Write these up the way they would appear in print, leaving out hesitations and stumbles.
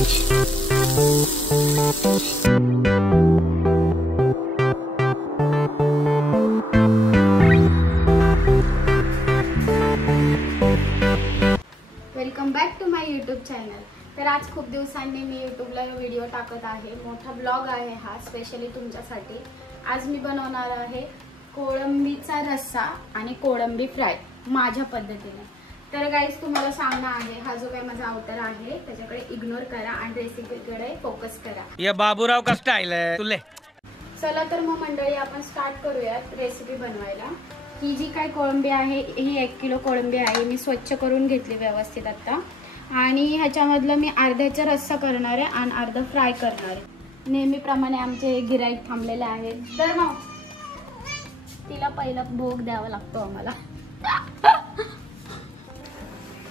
Welcome back to my YouTube channel. तर आज खूप दिवसांनी मी यूट्यूबला व्हिडिओ टाकत आहे। मोठा ब्लॉग आहे हा, स्पेशली तुमच्यासाठी। आज मी बनवणार आहे कोळंबीचा रस्सा आणि कोळंबी फ्राय माझ्या पद्धतीने। तर गाइस तुम्हाला सांगणं आहे, हा जो काही माझा अवतार आहे त्याच्याकडे इग्नोर करा आणि रेसिपीकडे फोकस करा। ये बाबूराव का स्टाईल आहे तुले। चला तर मग मंडळी आपण स्टार्ट करूयात रेसिपी बनवायला। ही जी काय कोळंबी आहे ही 1 किलो कोळंबी आहे। मी स्वच्छ करून घेतली व्यवस्थित आता, आणि ह्याच्यामधलं मी अर्ध्याचा रस्सा करणार आहे आणि अर्धा फ्राय करणार आहे। नेहमीप्रमाणे आमचे गिराईक थांबलेले आहेत। तर मग तिला पहिला भोग द्यावा लागतो आम्हाला।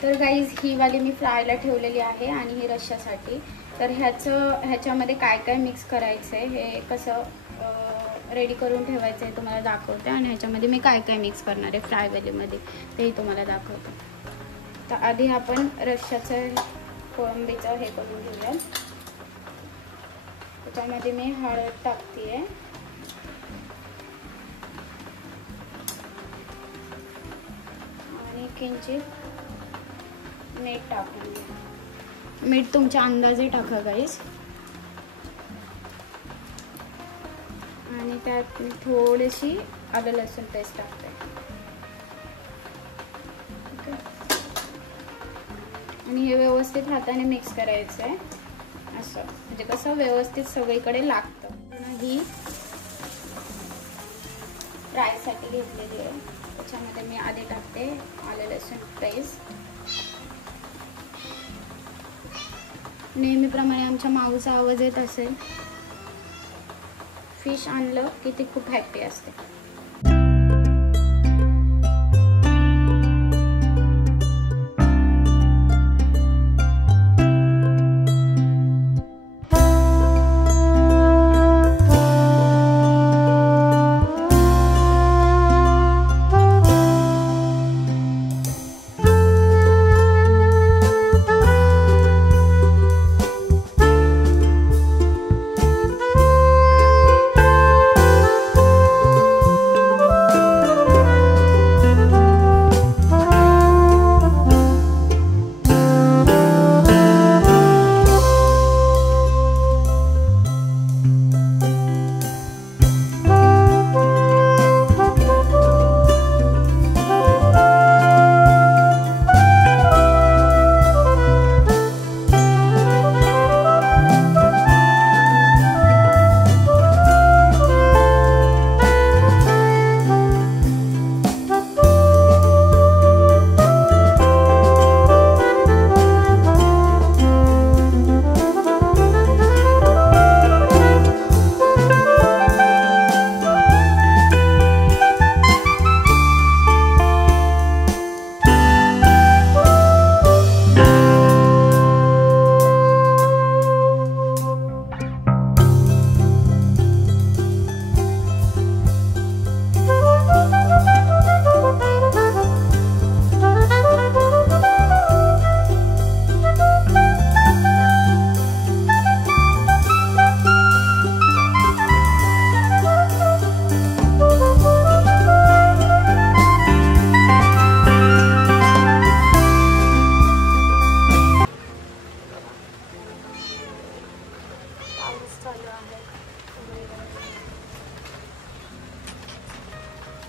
तर गाईज ही वाली मी फ्रायला ठेवलेली आहे आणि ही रश्श्यासाठी। तर ह्याच्यामध्ये काय काय मिक्स करायचं आहे, हे कसं रेडी करून ठेवायचं आहे तुम्हाला दाखवते, आणि ह्याच्यामध्ये मी काय काय मिक्स करणार आहे फ्रायवालीमध्ये तेही तुम्हाला दाखवते। तर आधी आपण रश्श्याचं कोळंबीचं हे करून घेऊया। त्याच्यामध्ये मी हळद टाकते आहे, आणि किंचित मीठ टाकून घ्या। मीठ तुमच्या अंदाजे टाका गाईस, आणि त्यात मी थोडीशी आलं लसूण पेस्ट टाकते। आणि हे व्यवस्थित हाताने मिक्स करायचं आहे, असं म्हणजे कसं व्यवस्थित सगळीकडे लागतं। ही फ्रायसाठी घेतलेली आहे, त्याच्यामध्ये मी आधी टाकते आलं लसूण पेस्ट। नेहमीप्रमाणे आमच्या माऊचा आवाज येत असेल। फिश आणलं की ती खूप हॅपी असते।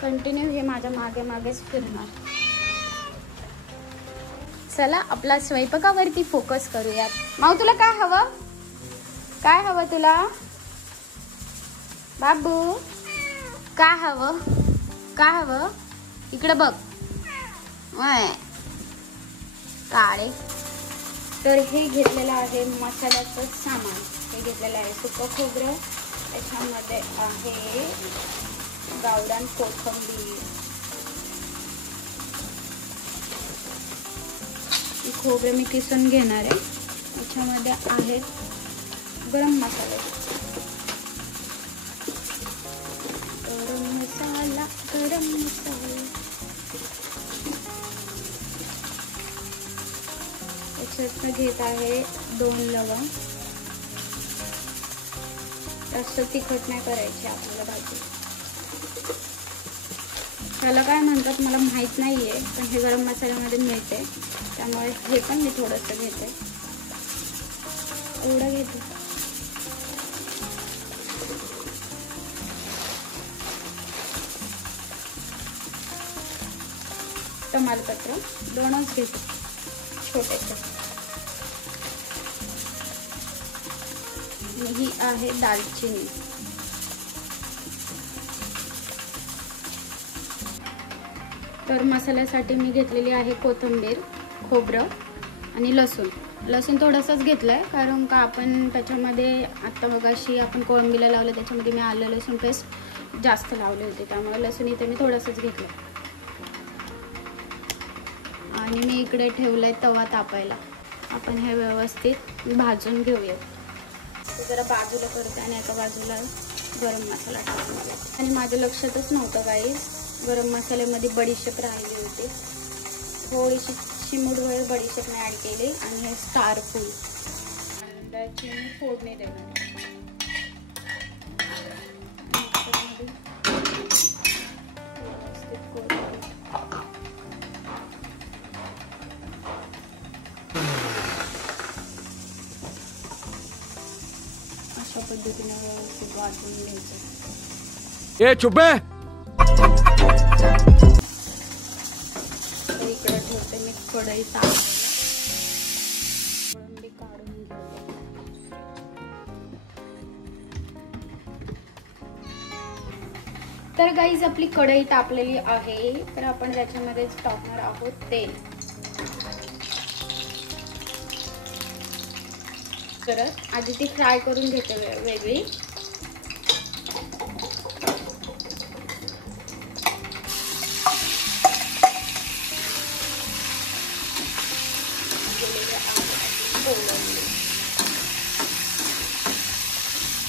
कंटिन्यू हे माझ्या मागे मागेच फिरणार। चला आपला स्वयंपाकावरती फोकस करूयात। माऊ तुला काय हवं, काय हवं तुला बाबू, काय हवं, काय हवं, इकडे बघ काळे। तर हे घेतलेलं आहे मसाल्याचं सामान। हे घेतलेलं आहे सुकं खोबरं, त्याच्यामध्ये आहे गावरान कोथिंबीर, खोबरे मी किसून घेणार आहे। त्याच्यामध्ये आहे गरम मसाला, गरम मसाला, गरम मसाला। त्याच्यात घेत आहे 2 लवंग. जास्त तिखट नाही करायची आपल्याला भाजी. त्याला काय म्हणतात मला माहित नाहीये, पण हे गरम मसाल्यामध्ये मिळते त्यामुळे हे पण मी थोडंसं घेते. एवढं घेते. तमालपत्र 2च घेते छोटेसे. ही आहे दालचिनी. तर मसाल्यासाठी मी घेतलेली आहे कोथिंबीर, खोबरं आणि लसूण. लसूण थोडंसंच घेतलंय कारण का आपण त्याच्यामध्ये आता मगाशी आपण कोळंबीला लावलं त्याच्यामध्ये मी आलं लसूण पेस्ट जास्त लावले होते, त्यामुळे लसूण इथे मी थोडंसंच घेतलं. आणि मी इकडे ठेवलाय तवा तापायला. आपण हे व्यवस्थित भाजून घेऊया. जरा बाजूला करते आणि एका बाजूला गरम मसाला टाकून. आणि माझ्या लक्षातच नव्हतं गाईस, गरम मसाल्यामध्ये बडीशेप राहिली होती. थोडीशी चिमूटभर बडीशेप मी ॲड केली आणि हे स्टार फूल त्याची मी फोडणी देणार. अशा पद्धतीने व्यवस्थित वाटून घ्यायचं. ए चुप है. इकडे ठेवते मी कढई तापवायला. कोळंबी काढून घेते. तर गाईज आपली कढई तापलेली आहे, तर आपण त्याच्यामध्येच टाकणार आहोत तेल. तर आधी ती फ्राय करून घेते वेगळी.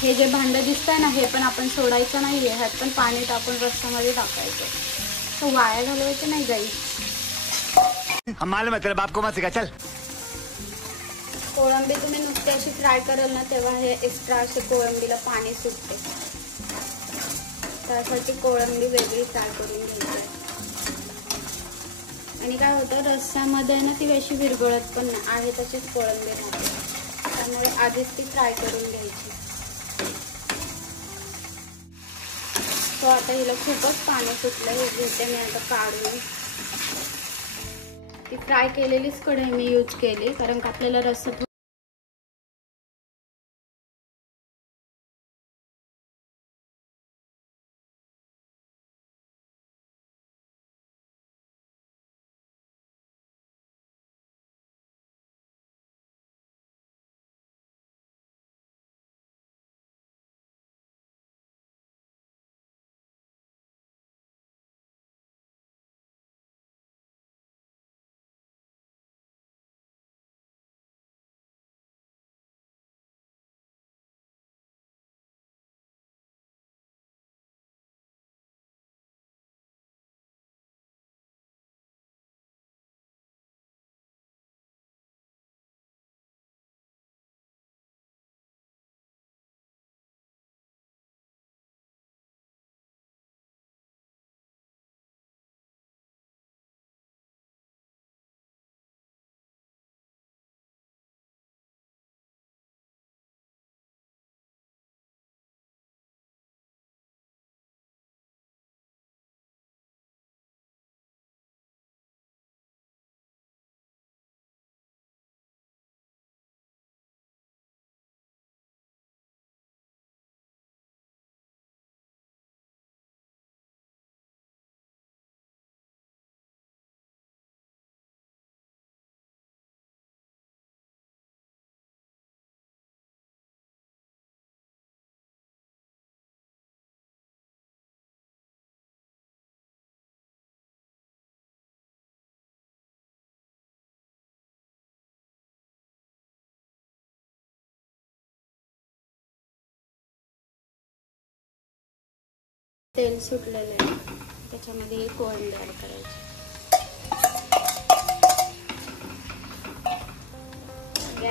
हे जे भांडं दिसतंय ना, हे पण आपण सोडायचं नाहीये. ह्यात पण पाणी टाकून रस्त्यामध्ये टाकायचं. तो वाया घालवायचं नाही गाई. मालूम है तेरे बाप को मत सिखा चल. कोळंबी तुम्ही नुसती अशी फ्राय कराल ना, तेव्हा हे एक्स्ट्रा असे कोळंबीला पाणी सुटते. त्यासाठी कोळंबी वेगळी फ्राय करून घ्यायची आहे. आणि काय होतं रस्स्यामध्ये ना, ती अशी विरघळत पण आहे तशीच कोळंबी राहते. त्यामुळे आधीच ती फ्राय करून घ्यायची. तो आता हिला खूपच पाणी सुटलं. हे घेते मी आता काढून. ती फ्राय केलेलीच कढई मी यूज केली कारण का आपल्याला रस्सा तेल सुटलेलं आहे. त्याच्यामध्ये कोळंबी ॲड करायची.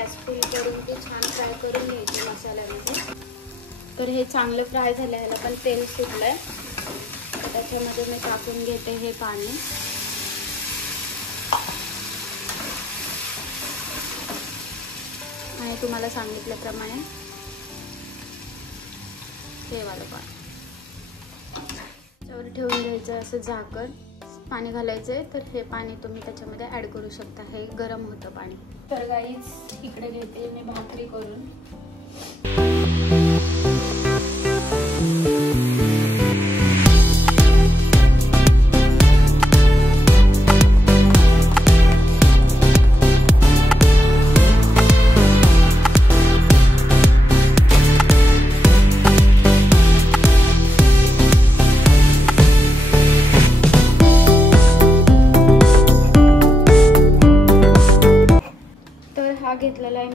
गॅस फुल करून ती छान फ्राय करून घ्यायची मसाल्यामध्ये. तर हे चांगलं फ्राय झालं, ह्याला पण तेल सुटलंय. तर त्याच्यामध्ये मी टाकून घेते हे पाणी. आणि तुम्हाला सांगितल्याप्रमाणे हे वालं पाणी त्याच्यावर ठेवून घ्यायचं असं झाकण. पाणी घालायचंय. तर हे पाणी तुम्ही त्याच्यामध्ये ऍड करू शकता. हे गरम होतं पाणी. तर गाईज इकडे घेते मी भाकरी करून. हा घेतलेला आहे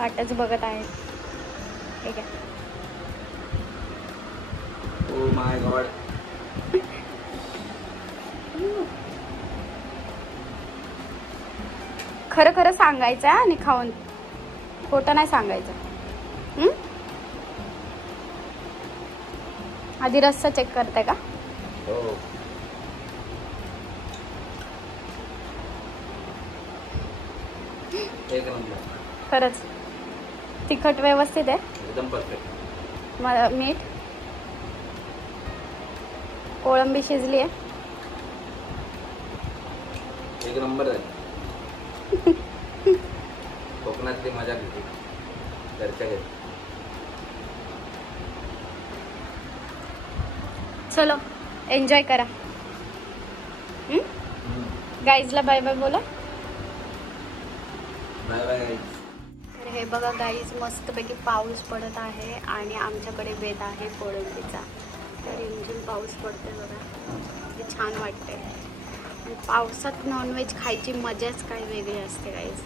वाटच बघत आहे. ठीक आहे. Oh my God. खरं खरं सांगायचं आणि खाऊन खोटं नाही सांगायचं. आधी रस्सा चेक करते का? हो. एक नंबर. खरंच तिखट व्यवस्थित आहे. एकदम परफेक्ट. मीठ, कोळंबी शिजली आहे. एक नंबर आहे. कोकणातली मजा घेते घरच्या घरी. चलो एन्जॉय करा. गाईजला बाय बाय बोला. Bye bye. तर हे बघा गाईज, मस्तपैकी पाऊस पडत आहे आणि आमच्याकडे बेत आहे कोळंबीचा. पाऊस पडतोय बघा, ते छान वाटतंय. आणि पावसात नॉनव्हेज खायची मजाच काही वेगळी असते गाईज.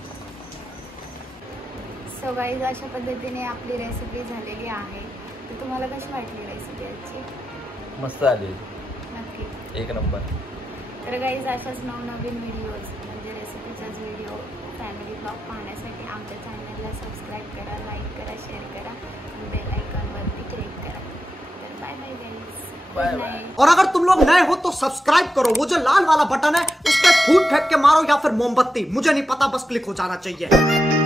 सो गाईज अशा पद्धतीने आपली रेसिपी झालेली आहे. तर तुम्हाला कशी वाटली रेसिपी आजची? मस्त आली, नक्की एक नंबर. तर गाईज अशाच नवनवीन व्हिडिओज म्हणजे रेसिपीचाच व्हिडिओ फॅमिली ब्लॉग पाहण्यासाठी आमच्या चॅनलला सबस्क्राईब करा, लाईक करा, शेअर करा आणि बेल आयकॉनवरती क्लिक करा. तर bye bye guys, good night. और अगर तुम लोग नए हो तो सब्सक्राइब करो, वो जो लाल वाला बटन है उस पर फूट फेंक के मारो या फिर मोमबत्ती, मुझे नहीं पता, बस क्लिक हो जाना चाहिए.